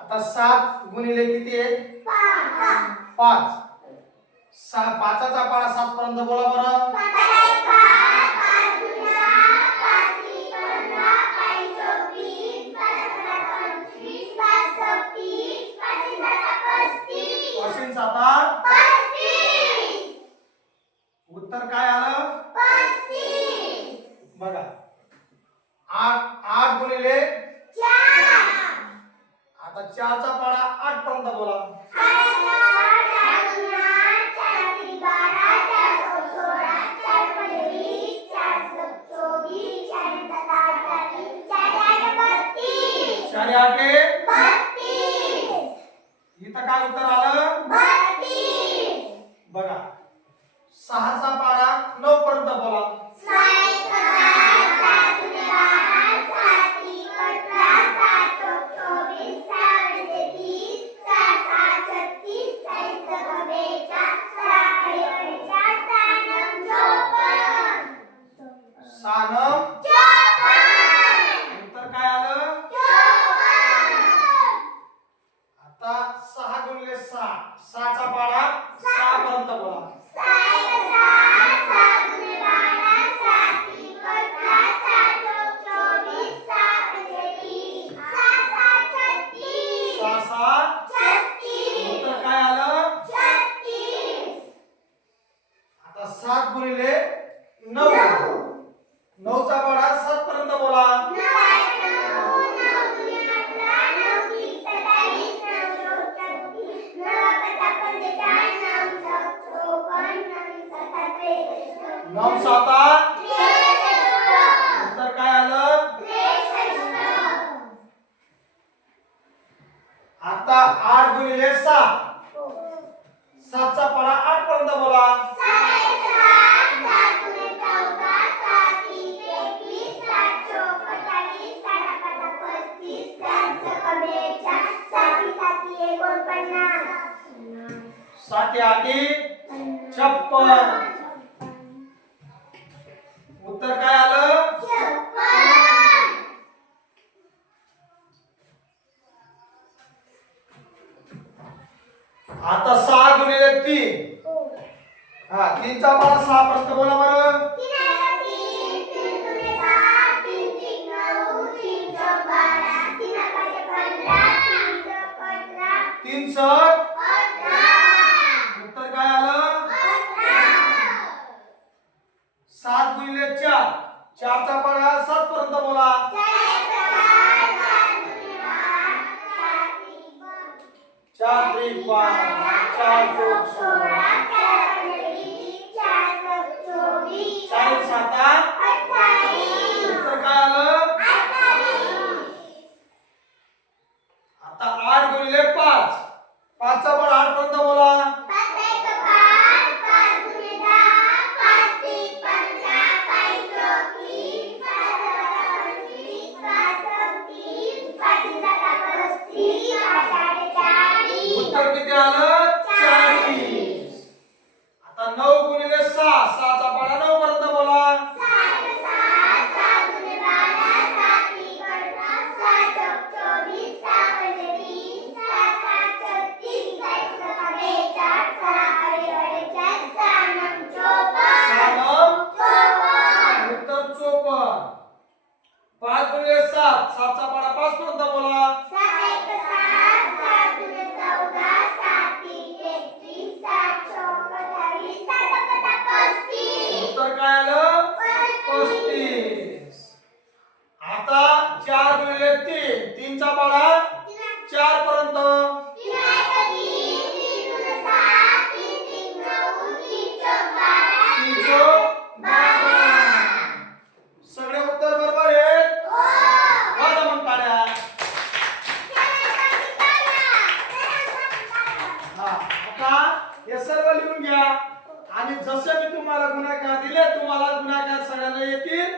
आता सात गुणिले किती आहे? पाच. सहा पाचाचा पाडा सात पर्यंत बोला बरं. क्वेश्चन आता. उत्तर काय आलं? बघा. आठ आठ गुणिले चारचा पाडा आठ पर्यंत बोला. चार आठे इथं काय उत्तर सात गुणिले नऊ. नऊचा पाडा सात पर्यंत बोला. नऊ सात आते आते छप्पन. उत्तर काय आलं? आता सहा गुणिले तीन. हा तीनचा मला सहा प्रश्न बोला बरं. तीन सर उत्तर काय आलं सात गुणिले चार चारचा पाडा सात पर्यंत बोला चार त्रिक सातचा पाडा पाच पर्यंत बोला. आता हे सर्व लिहून घ्या. आणि जसे मी तुम्हाला गुणाकार दिले तुम्हाला गुणाकार सगळ्यांना येतील.